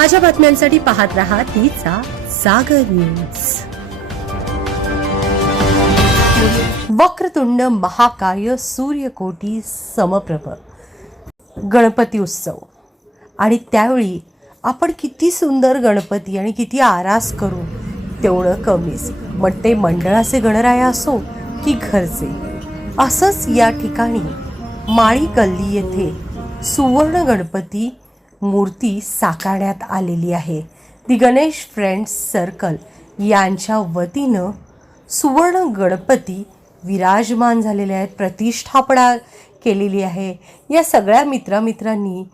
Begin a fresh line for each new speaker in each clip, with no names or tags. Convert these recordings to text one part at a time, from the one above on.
ताज्या बातम्यांसाठी पाहत रहा तिचा सागर न्यूज. वक्रतुंड महाकाय सूर्यकोटी समप्रभ. गणपती उत्सव. आणि त्यावेळी आपण किती सुंदर गणपती आणि किती आरास करू तेवढं कमीच. मग ते मंडळाचे गणराया असो की घरचे. असंच या ठिकाणी माळी गल्ली येथे सुवर्ण गणपती मूर्ती साकारण्यात आलेली आहे. दी गणेश फ्रेंड्स सर्कल यांच्या वतीनं सुवर्ण गणपती विराजमान झालेले आहेत. प्रतिष्ठापना केलेली आहे. या सगळ्या मित्रामित्रांनी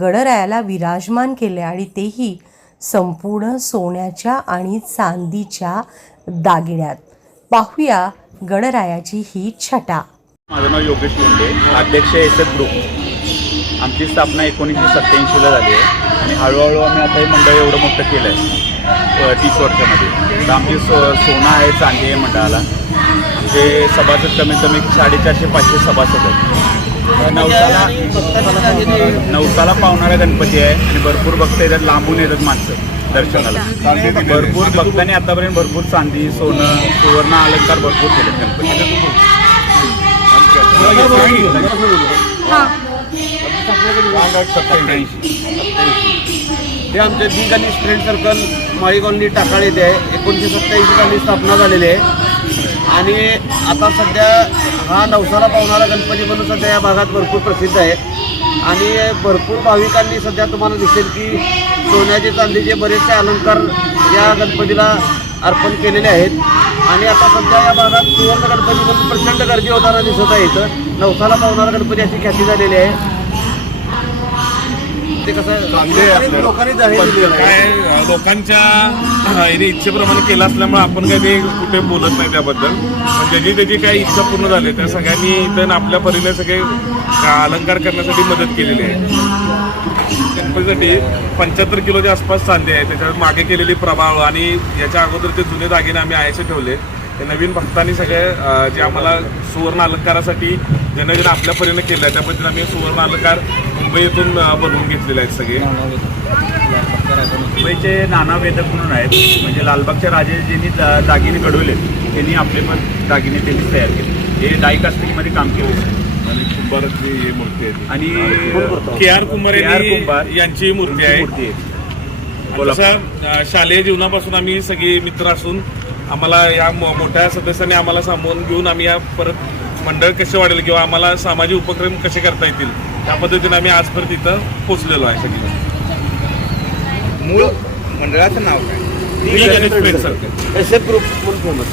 गणरायाला विराजमान केले आणि तेही संपूर्ण सोन्याच्या आणि चांदीच्या दागिन्यात. पाहूया गणरायाची ही छटा.
माझं नाव योगेश मुंडे अध्यक्ष एस एफ ग्रुप आमची स्थापना एकोणीसशे सत्त्याऐंशीला झाली आहे. आणि हळूहळू आम्ही आता हे मंडळ एवढं मोठं केलं आहे तीस वर्षामध्ये. तर आमची सो सोनं आहे चांदी आहे मंडळाला. आमचे सभासद कमीत कमी साडेचारशे पाचशे सभासद आहेत. नवसाला नवसाला पावणारा गणपती आहे आणि भरपूर भक्त येतात लांबून येतात माणसं दर्शनाला. भरपूर भक्तांनी आतापर्यंत भरपूर चांदी सोनं सुवर्ण अलंकार भरपूर केले गणपती
हे आमचे the Ganesh friend circle Mali colony Takala येथे आहे. एकोणीसशे सत्त्याऐंशी साली स्थापना झालेली आहे. आणि आता सध्या हा नवसाला पावणारा गणपती म्हणून सध्या या भागात भरपूर प्रसिद्ध आहे. आणि भरपूर भाविकांनी सध्या तुम्हाला दिसेल की सोन्याचे चांदीचे बरेचसे अलंकार या गणपतीला अर्पण केलेले आहेत. आणि आता सध्या या भागात सुवर्ण गणपती म्हणून प्रचंड गर्दी होताना दिसत आहे इथं. नवसाला पावणारा गणपती अशी ख्याती झालेली आहे. ते कसं लोकांनी.
काय लोकांच्या इच्छेप्रमाणे केलं असल्यामुळे आपण काही ते कुठे बोलत नाही त्याबद्दल. पण ज्याची त्याची काही इच्छा पूर्ण झाली त्या सगळ्यांनी इथं आपल्या परीने सगळे अलंकार करण्यासाठी मदत केलेली आहे. गणपतीसाठी पंच्याहत्तर किलोच्या आसपास चांदी आहे. त्याच्यावर मागे केलेली प्रभाव आणि याच्या अगोदर ते जुने दागिने आम्ही आयचे ठेवले ते नवीन भक्तांनी सगळे जे आम्हाला सुवर्ण अलंकारासाठी ज्यांना ज्यांना आपल्या परीने केलं आहे त्या पद्धतीने आम्ही सुवर्ण अलंकार मुंबईतून बनवून घेतलेले आहेत सगळे.
मुंबईचे नाना वेदक म्हणून आहेत. म्हणजे लालबागच्या राजे ज्यांनी दा- दागिने घडवले त्यांनी आपले पण दागिने त्यांनीच तयार केले. हे डाय कास्टिंगमध्ये काम केलं
आणि कुंभाराची ही मूर्ती आहे
आणि
के आर कुंभार
के आर
यांनी-
कुंभार
यांची मूर्ती आहे.
मूर्ती आहे.
आणि तसं अं, शालेय जीवनापासून आम्ही सगळे मित्र असून आम्हाला या मो- मोठ्या सदस्यांनी आम्हाला सामावून घेऊन आम्ही या परत मंडळ कसे वाढेल किंवा आम्हाला सामाजिक उपक्रम कसे करता येतील त्या पद्धतीने आम्ही आजपर्यंत इथं पोचलेलो आहे सगळे.
मूळ मंडळाचं नाव काय?
सर्कल.
एस एफ ग्रुप म्हणून फेमस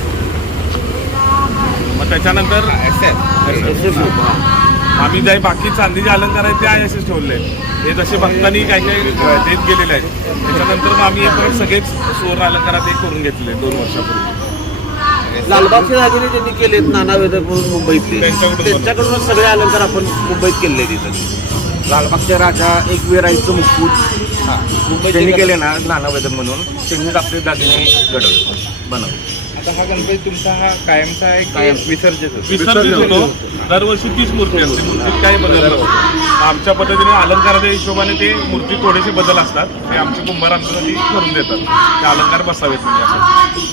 मग त्याच्यानंतर
S F
S F group
आम्ही जे बाकी चांदीचे अलंकार आहेत ते आहे असेच ठेवले. हे जसे भक्तांनी काही काही देत गेलेले आहेत. त्याच्यानंतर मग आम्ही हे परत सगळेच सुवर्ण अलंकारात हे करून घेतले दोन वर्षापूर्वी.
लालबागचे दागिने त्यांनी केलेत नाना वेदक म्हणून मुंबईतले
त्यांच्याकडून
त्यांच्याकडूनच सगळे अलंकार आपण मुंबईत केले तिथं. लालबागच्या राजा एक वेराईचं मुकुट त्यांनी केले ना नाना वेदक म्हणून त्यांनीच आपले दागिने घडवले. बनवले.
आता हा गणपती तुमचा हा कायमचा आहे
कायम.
की विसर्जित होतो
विसर्जित होतो. दरवर्षी तीच मूर्ती असते. मूर्तीत काही बदल नसतो आमच्या पद्धतीने अलंकाराच्या हिशोबाने ते मूर्ती थोडेसे बदल असतात. ते आमचे कुंभार आमच्यासाठी करून देतात. ते अलंकार बसावेत म्हणजे असं.